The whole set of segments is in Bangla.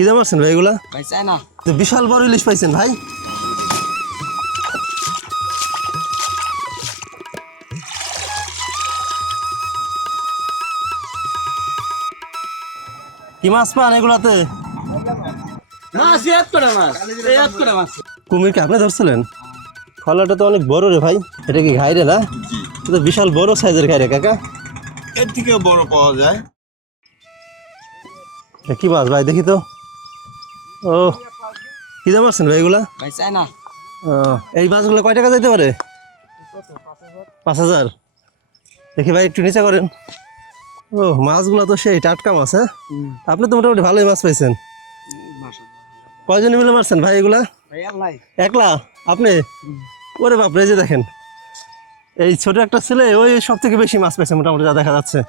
কি দাম পাচ্ছেন ভাই এগুলা? ভাই চাই না তো বিশাল বড় ইলিশ পাইছেন ভাই। কি মাছ পান এগুলাতে? মাছ এক করে মাছ এক করে মাছ। কুমির কি আপনি ধরছিলেন? খলাটা তো অনেক বড় রে ভাই। এটা কি ঘাইরে না? এটা তো বিশাল বড় সাইজের ঘাইরে কাকা। এর থেকে বড় পাওয়া যায়। এটা কি মাছ ভাই দেখি তো। ও কি দাম পাচ্ছেন ভাই এগুলা? ভাই চাই না এই মাছগুলো কয় টাকা যাইতে পারে? 5,000। দেখি ভাই একটু নিচে করেন। ও মাছগুলো তো সেই টাটকা মাছ। হ্যাঁ আপনি তো মোটামুটি ভালোই মাছ পাইছেন। কয়জন মিলে মারছেন ভাই এগুলা? ভাই আল্লাহ একলা আপনি? ওরে বাপরে, এই যে দেখেন এই ছোট একটা ছেলে ওই সব থেকে বেশি মাছ পাইছে মোটামুটি যা দেখা যাচ্ছে।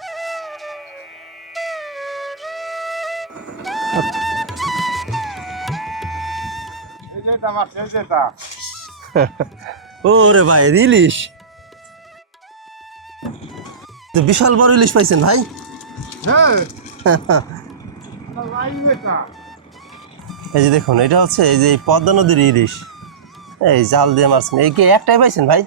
ওরে ভাই ইলিশ তো বিশাল বড় ইলিশ পাইছেন ভাই। এই যে দেখুন এটা হচ্ছে এই যে পদ্মা নদীর ইলিশ। এই জাল দিয়ে মারছেন। এই কি একটাই পাইছেন ভাই?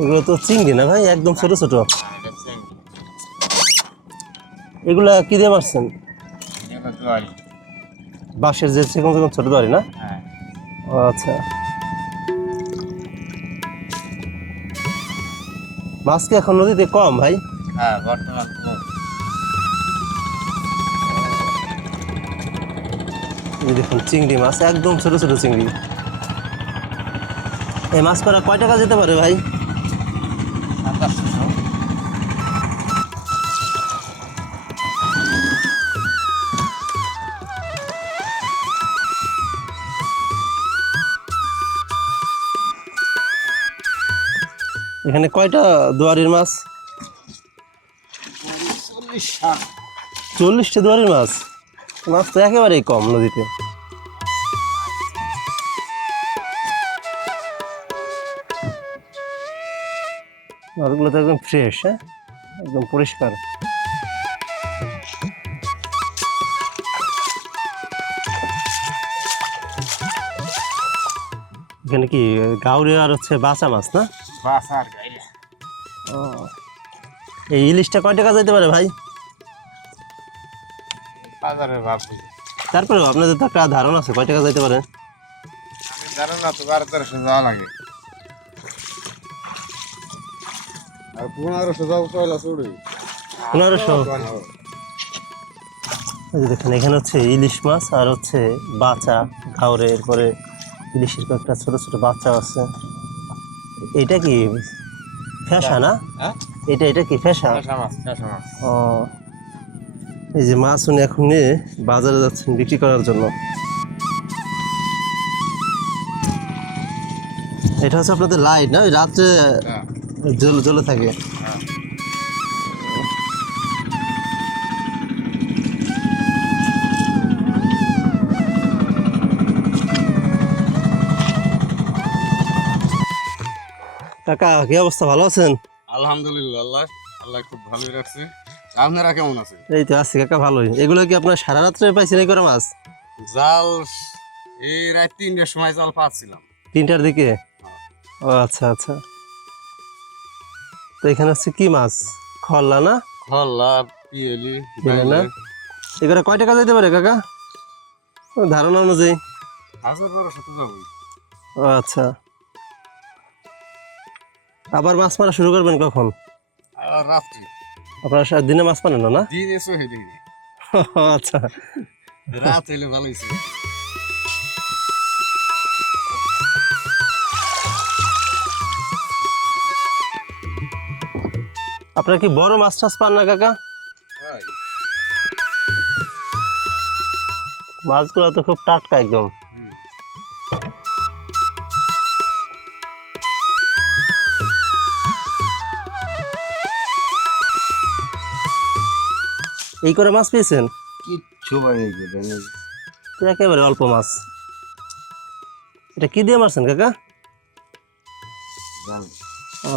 এগুলো তো চিংড়ি না ভাই, একদম ছোট ছোট। এগুলা কি দিয়ে মারছেন? বাঁশের যে চিকন চিকন ছোট দড়ি না? ও আচ্ছা। মাছ কি এখন নদীতে কম ভাই? হ্যাঁ বর্তমান এই দেখুন চিংড়ি মাছ, একদম ছোট ছোট চিংড়ি। এই মাছ করা কয় টাকা যেতে পারে ভাই? এখানে কয়টা দুয়ারির মাছ? 40টা দুয়ারির মাছ। মাছ তো একেবারেই কম নদীতে। মাছগুলো তো একদম ফ্রেশ, হ্যাঁ একদম পরিষ্কার। এখানে কি গাউরে আর হচ্ছে বাঁচা মাছ না? ও এই ইলিশটা কয় টাকা যাইতে পারে ভাই? বাজারের ভাব বুঝি। তারপরে আপনাদের তো একটা ধারণা আছে কয় টাকা যাইতে পারে? আমি জানো না তো 1200 যাওয়া লাগে। আর 1500 যাওয়া চলা চড়ি। 1500। এই যে দেখেন এখানে হচ্ছে ইলিশ মাছ আর হচ্ছে বাঁচা ঘাওরে, এরপরে ইলিশের কয়েকটা ছোট ছোট বাচ্চা আছে। এটা কি ফেসা না? হ্যাঁ এটা কি ফেসা? মাছ মাছ। ও এই যে মাছ উনি এখন নিয়ে বাজারে যাচ্ছেন বিক্রি করার জন্য। এটা হচ্ছে আপনাদের লাইট না? রাত্রে জ্বলে থাকে। কাকা কি অবস্থা, ভালো আছেন? আলহামদুলিল্লাহ, আল্লাহ আল্লাহ খুব ভালোই রাখছে। আপনারা কেমন আছেন? এই তো আছি কাকা ভালোই। এগুলো কি আপনার সারা রাত্রে পাইছেন এই করে মাছ? জাল এই রাত 3টার সময় জাল পাচ্ছিলাম। 3টার দিকে? ও আচ্ছা আচ্ছা। তো এখানে হচ্ছে কি মাছ? খল্লা না? খল্লা পিয়েলি না? এগুলো কয় টাকা যাইতে পারে কাকা ধারণা অনুযায়ী? 1200 যাবো। ও আচ্ছা। আবার মাছ মারা শুরু করবেন কখন? আর রাত্রি আপনারা দিনে মাছ পানেন না? দিন এসে হয়ে দেখি আচ্ছা রাত হইলে ভালোই ছিল। আপনারা কি বড় মাছ টাছ পান না কাকা? মাছগুলো তো খুব টাটকা একদম। এই করে মাছ পেয়েছেন? কিচ্ছু বানিয়ে তো একেবারে অল্প মাছ। এটা কি দিয়ে মারছেন কাকা?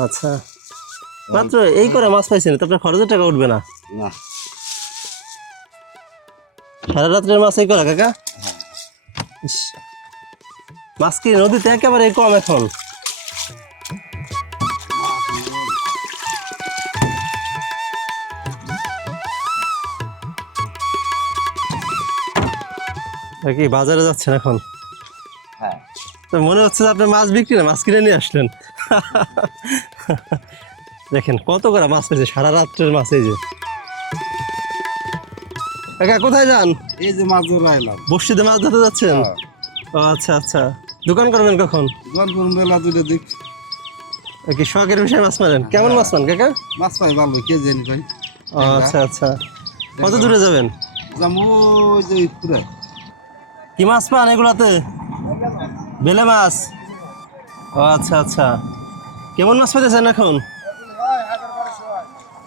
আচ্ছা মাত্র এই করে মাছ পাইছেন, তো আপনার খরচের টাকা উঠবে না? না সারা রাত্রের মাছ এই করা কাকা? ইস, মাছ কি নদীতে একেবারে কম এখন? কি বাজারে যাচ্ছেন এখন? হ্যাঁ তো মনে হচ্ছে যে আপনি মাছ বিক্রি না, মাছ কিনে নিয়ে আসলেন। দেখেন কত করে মাছ পেয়েছে, সারা রাত্রের মাছ। এই যে কাকা কোথায় যান? এই যে মাছ ধরে এলাম। বর্ষিতে মাছ ধরতে যাচ্ছেন? ও আচ্ছা আচ্ছা, দোকান করবেন কখন? কোন বেলা দুটো দিক কি শখের বিষয়ে মাছ মারেন? কেমন মাছ পান কাকা? মাছ পাই ভালো, কে জানি ভাই। ও আচ্ছা আচ্ছা, কত দূরে যাবেন? যাবো ওই যে পুরে। কি মাছ পান এগুলাতে? বেলে মাছ। ও আচ্ছা আচ্ছা, কেমন মাছ পেতেছেন এখন?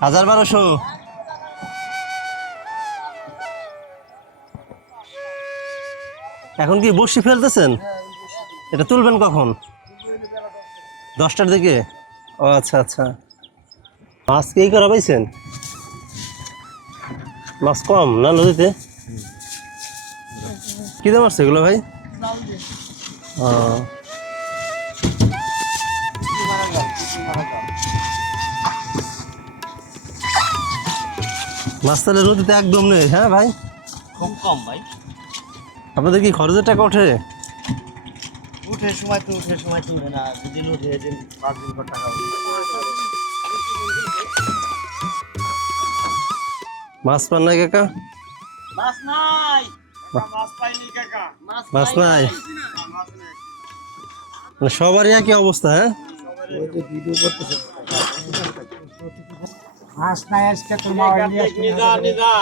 1000-1200। এখন কি বড়শি ফেলতেছেন? এটা তুলবেন কখন? 10টার দিকে। ও আচ্ছা আচ্ছা, মাছ কি করা পাইছেন? মাছ কম না নদীতে? কি দাম আসছে এগুলো ভাই? ও, মাছ তাহলে নদীতে একদম নেই? হ্যাঁ ভাই, খুব কম ভাই। আপনাদের কি খরচের টাকা ওঠে? উঠে সময় তো উঠে সময় তুলবে না, যদি উঠে দিন 5 দিন পর টাকা উঠবে। মাছ পান নাই কাকা? মাছ নাই, মাছ পাইনি কাকা। মাছ নাই মানে সবারই একই অবস্থা? হ্যাঁ, মাছ নাই আজকে তো নিদা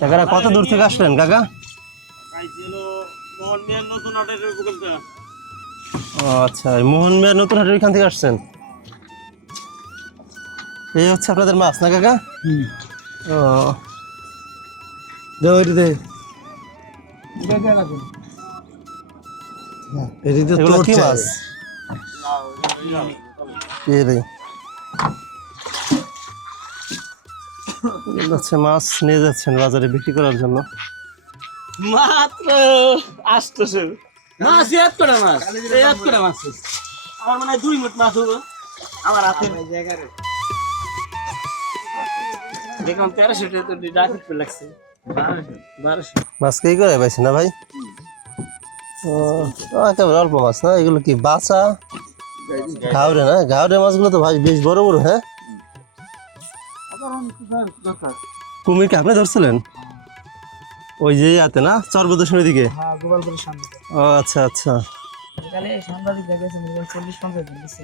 কাকারা কত দূর থেকে আসলেন কাকা? ও আচ্ছা, মোহন মিয়ার নতুন হাটের ওইখান থেকে আসছেন। এই হচ্ছে আপনাদের মাছ না কাকা? ও, এগুলো কি মাছ? এগুলো হচ্ছে মাছ নিয়ে যাচ্ছেন বাজারে বিক্রি করার জন্য। মাত্র আসতেছে মাছ, এক করে মাছ, এক করে মাছ। আমার মনে হয় 2 মুঠ মাছ হবে আমার হাতে। দেখলাম 1300 তো ডাকিট পে লাগছে। 1200 মাছ কি করে পাইছে না ভাই? ও, একেবারে অল্প মাছ না এগুলো? কি বাচা ঘাওরে না? ঘাওরে মাছগুলো তো ভাই বেশ বড় বড়। হ্যাঁ, কুমির কি আপনি ধরছিলেন? ওই যে ইয়াতে না, চরবদর্শনের দিকে? হ্যাঁ, গোপালপুরের সামনে। ও আচ্ছা আচ্ছা, কালে সাংবাদিক দেখেছেন 40-50 দিন দিছে।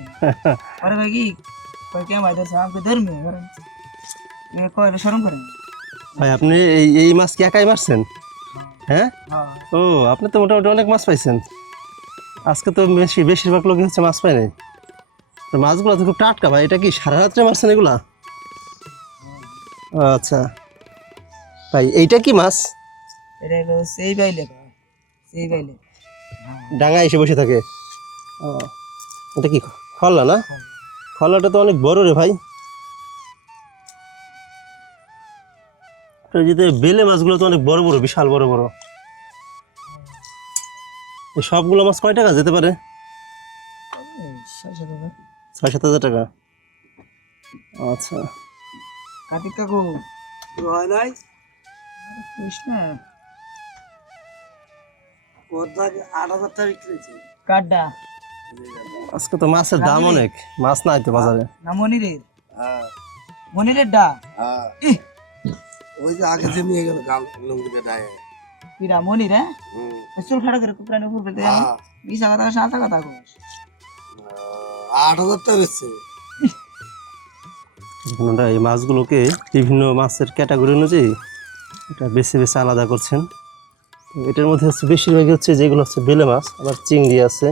আরে ভাই কি কই কে ভাই ধরছে আমাকে ধরমি করেন, এ কই শরম করেন ভাই আপনি এই মাছ কি একাই মারছেন? হ্যাঁ, হ্যাঁ। ও আপনি তো মোটামুটি অনেক মাছ পাইছেন। আজকে তো বেশিরভাগ লোক হচ্ছে মাছ পায় নাই। তো মাছগুলো তো খুব টাটকা ভাই। এটা কি সারা রাত্রে মারছেন এগুলা? ও আচ্ছা ভাই, এইটা কি মাছ? এটা হলো সেই বাইলে, সেই বাইলে ডাঙা এসে বসে থাকে। ও, এটা কি খল্লা না? খল্লাটা তো অনেক বড় রে ভাই। যদি বেলে মাছগুলো তো অনেক বড় বড়, বিশাল বড় বড়। এই সবগুলো মাছ কয় টাকা যেতে পারে? 6-7 হাজার টাকা। আচ্ছা, কার্তিক কাকু হয় নাই কৃষ্ণ কোথা 8000 টাকা বিক্রি হয়েছে কাড্ডা। আজকে তো মাছের দাম অনেক, মাছ নাই তো বাজারে। না মনিরের? হ্যাঁ, মনিরের ডা। হ্যাঁ, ওই যে আগে যে নিয়ে গেল গাল লুঙ্গিতে ডায়ে। কিরা মনির? হ্যাঁ, চুল খাড়া করে কুপড়ানে উপর ফেলতে যাও। 20 টাকা 7 টাকা থাকো। 8000 টাকা বেচছে। আপনারা এই মাছগুলোকে বিভিন্ন মাছের ক্যাটাগরি অনুযায়ী এটা বেছে বেছে আলাদা করছেন। তো এটার মধ্যে হচ্ছে বেশিরভাগই হচ্ছে যেগুলো হচ্ছে বেলে মাছ, আবার চিংড়ি আছে,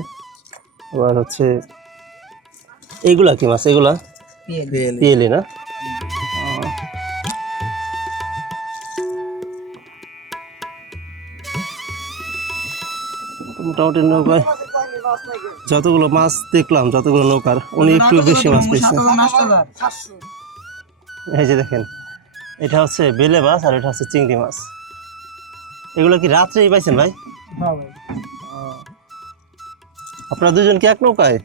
আবার হচ্ছে এইগুলা কি মাছ? এগুলা পিয়েলি না? মোটামুটি নৌকায় যতগুলো মাছ দেখলাম, যতগুলো নৌকার, উনি একটু বেশি মাছ পেয়েছে। এই যে দেখেন এটা হচ্ছে বেলে মাছ আর এটা হচ্ছে চিংড়ি মাছ। এগুলো কি রাত্রেই পাইছেন ভাই? হ্যাঁ ভাই, আপনারা দুজন কি এক নৌকায়?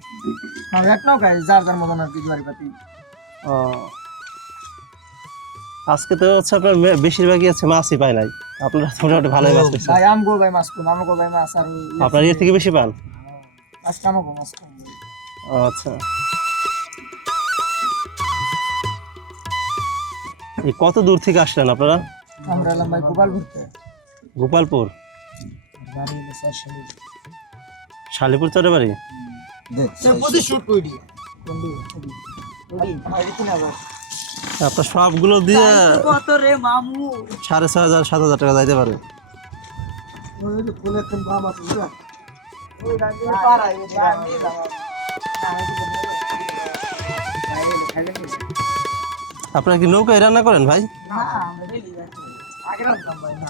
হ্যাঁ এক নৌকায় যার যার মতন আর কি জোয়ারি পাতি। ও, আজকে তো হচ্ছে আপনার বেশিরভাগই হচ্ছে মাছই পায় নাই, আপনারা তো মোটামুটি ভালোই মাছ পেয়েছেন। ভাই আমগো ভাই মাছ কম, আমগো ভাই মাছ আর আপনার এর থেকে বেশি পান? আজকে আমগো মাছ কম। ও, আচ্ছা। এই কত দূর থেকে আসলেন আপনারা? আমরা এলাম ভাই গোপাল ঘুরতে। গোপালপুর, বাড়ি এলে সরাসরি শালিপুর চরে বাড়ি। প্রতিশোধ কই দি কোন দি ওই ভাই কিনা ভাই আপনার সবগুলো দিয়ে কত রে মামু 6,500 7,000 টাকা যাইতে পারে। ওই যে ফুলের তুমি বাবা তুমি ওই রাজি পারাই রাজি দাও আপনারা কি নৌকায় রান্না করেন ভাই? না আমরা ডেলি যাই আগে রাখতাম ভাই না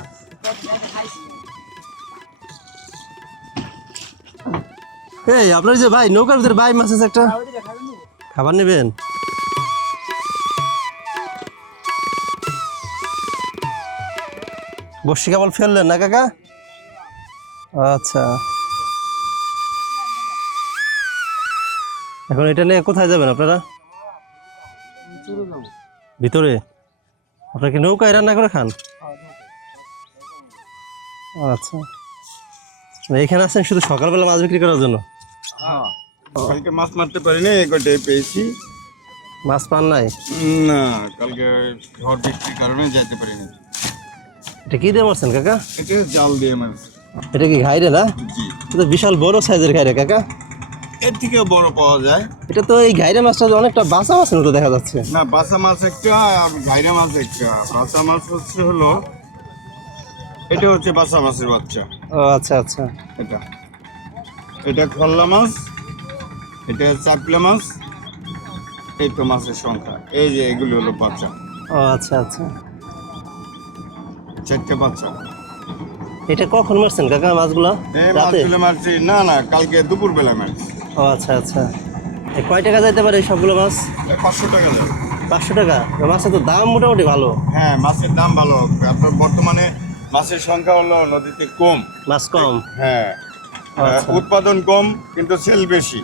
খাইছি। এই আপনার যে ভাই নৌকার ভিতরে ভাই মাছ আছে একটা, খাবার নেবেন? বর্ষি কেবল ফেললেন না কাকা? আচ্ছা, এখন এটা নিয়ে কোথায় যাবেন আপনারা? ভিতরে? আপনারা কি নৌকায় রান্না করে খান? আচ্ছা, এখানে আসছেন শুধু সকালবেলা মাছ বিক্রি করার জন্য? কালকে মাছ মারতে পারিনি, এই কটাই পেয়েছি। মাছ পান নাই? না, কালকে ঝড় বৃষ্টির কারণে যেতে পারিনি। এটা কি দিয়ে মারছেন কাকা? এটা জাল দিয়ে মাছ। এটা কি ঘাইরে না? জি, এটা বিশাল বড় সাইজের ঘাইরে কাকা। এর থেকে বড় পাওয়া যায় এটা তো এই ঘাইরে মাছটা তো অনেকটা বাঁচা মাছের মতো দেখা যাচ্ছে। না। বাসা মাছ একটা আর গাইরা মাছ একটা। বাসা মাছ হলো এটা হচ্ছে বাসা মাছের বাচ্চা। ও আচ্ছা আচ্ছা, এটা এটা খল্লা মাছ, এটা চাপলা মাছ। এই তো মাছের সংখ্যা, এই যে এগুলো হলো বাচ্চা, ও আচ্ছা আচ্ছা। 4টে বাচ্চা। এটা কখন মারছেন কাকা মাছগুলো? এই রাতে? মাছগুলো মারছি না না, কালকে দুপুর বেলা মারছি। ও আচ্ছা আচ্ছা। এই কয় টাকা যাইতে পারে এই সবগুলো মাছ? 500 টাকা যাবে। 500 টাকা? মাছের তো দাম মোটামুটি ভালো। হ্যাঁ, মাছের দাম ভালো। আপনার বর্তমানে মাছের সংখ্যা হলো নদীতে কম। মাছ কম? হ্যাঁ, আচ্ছা। উৎপাদন কম কিন্তু সেল বেশি,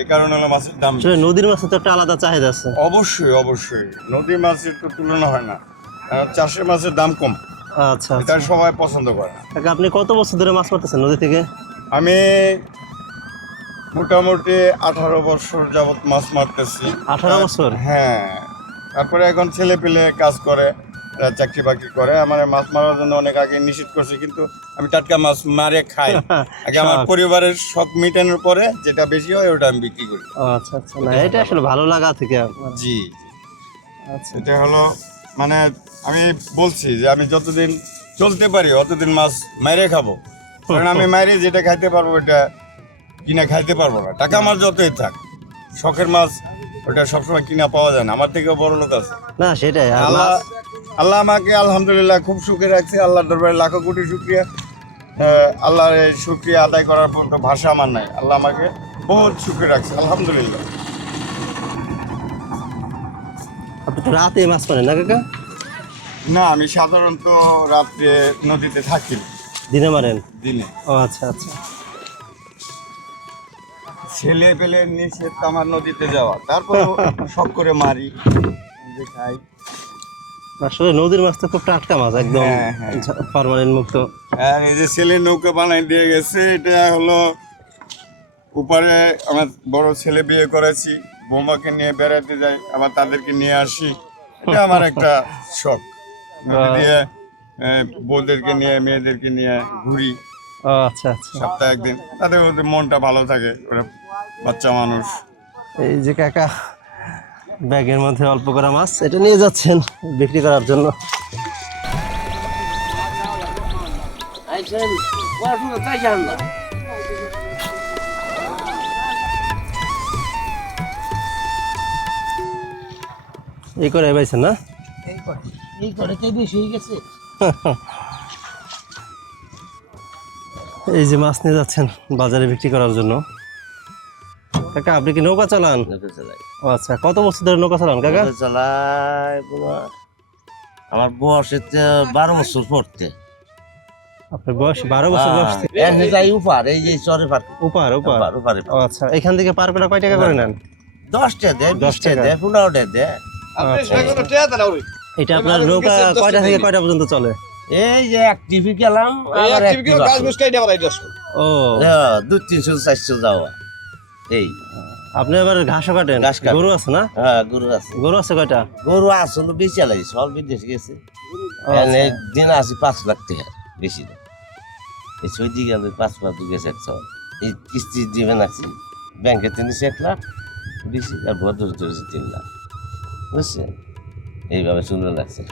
এই কারণে হলো মাছের দাম বেশি। আসলে নদীর মাছের তো একটা আলাদা চাহিদা আছে। অবশ্যই অবশ্যই, নদী মাছের তো তুলনা হয় না। চাষের মাছের দাম কম, আচ্ছা এটা আচ্ছা। সবাই পছন্দ করে না। কাকা আপনি কত বছর ধরে মাছ মারতেছেন নদী থেকে? আমি মোটামুটি 18 বছর যাবত মাছ মারতেছি। 18 বছর? হ্যাঁ, তারপরে এখন ছেলে পেলে কাজ করে, চাকরি বাকরি করে। আমার মাছ মারার জন্য অনেক আগে নিষেধ করছে, কিন্তু আমি টাটকা মাছ মারে খাই। আগে আমার শখ। পরিবারের শখ মিটানোর পরে যেটা বেশি হয় ওটা আমি বিক্রি করি। ও আচ্ছা আচ্ছা, না এটা আসলে ভালো লাগা থেকে আপনার। জি, আচ্ছা এটা হলো মানে আমি বলছি যে আমি যতদিন চলতে পারি অতদিন মাছ মাইরে খাবো, কারণ আমি মাইরে যেটা খাইতে পারবো ওটা কিনা খাইতে পারবো না। টাকা মাছ যতই থাক, শখের মাছ ওটা সবসময় কিনা পাওয়া যায় না। আমার থেকেও বড় লোক আছে। না সেটাই। আর আল্লাহ মাছ আল্লাহ আমাকে আলহামদুলিল্লাহ খুব সুখে রাখছে। আল্লাহর দরবারে লাখো কোটি শুকরিয়া। আল্লাহর এই শুকরিয়া আদায় করার মতো ভাষা আমার নাই। আল্লাহ আমাকে বহুত সুখে রাখছে, আলহামদুলিল্লাহ। আপনি তো রাতে মাছ মারেন না কাকা? না, আমি সাধারণত রাত্রে নদীতে থাকি না, দিনে মারেন? দিনে। ও আচ্ছা আচ্ছা। ছেলে পেলে নিষেধ আমার নদীতে যাওয়া, তারপর শখ করে মারি, নিজে খাই। আসলে নদীর মাছ তো খুব টাটকা মাছ, একদম হ্যাঁ, হ্যাঁ। ফরমালিন মুক্ত। আর এই যে ছেলে নৌকা বানাই দিয়ে গেছে, এটা হলো উপরে আমার বড় ছেলে বিয়ে করেছি, বৌমাকে নিয়ে বেড়াতে যাই, আবার তাদেরকে নিয়ে আসি। এটা আমার একটা শখ। নদী দিয়ে বউদেরকে নিয়ে মেয়েদেরকে নিয়ে ঘুরি ও আচ্ছা আচ্ছা। সপ্তাহে একদিন, তাদের ওদের মনটা ভালো থাকে, ওরা বাচ্চা মানুষ। এই যে কাকা ব্যাগের মধ্যে অল্প করা মাছ এটা নিয়ে যাচ্ছেন বিক্রি করার জন্য। এই করে পাইছেন না? এই করে তাই বেশি হয়ে গেছে। এই যে মাছ নিয়ে যাচ্ছেন বাজারে বিক্রি করার জন্য। কাকা আপনি কি নৌকা চালান? ও আচ্ছা, কত বছর ধরে নৌকা চালান কাকা? চালায় আমার বয়সে 12 বছর পড়তে। আপনার বয়স 12 বছর বয়স থেকে? এনে যাই উপার, এই যে চরে পার উপার উপার। উপারে ও আচ্ছা, এখান থেকে পার করে কয় টাকা করে নেন? 10 টাকা দেয়, 20 টাকা দেয়, 15 টাকা দেয়। আচ্ছা, এটা আপনার নৌকা কয়টা থেকে কয়টা পর্যন্ত চলে? এই যে এক টিভি গেলাম, আবার এক ও 200-300 400 যাওয়া। এই আপনি আবার ঘাসও কাটেন? ঘাস কাটি। গরু আছে না? হ্যাঁ, গরু আছে। গরু আছে কয়টা? গরু আসলে বেশি আলাই, সব বিদেশ গেছে। আচ্ছা। দিন আসি 5 লাখ টাকা, বেশি না। এই সৌদি গেলে 5 লাখ গেছে 100। এই কিস্তি দিবেন আছি, ব্যাংকে নিচ্ছে 1 লাখ বেশি, আর ভদ্র ধরেছে 3 লাখ, বুঝছেন? এইভাবে শুনে লাগছে।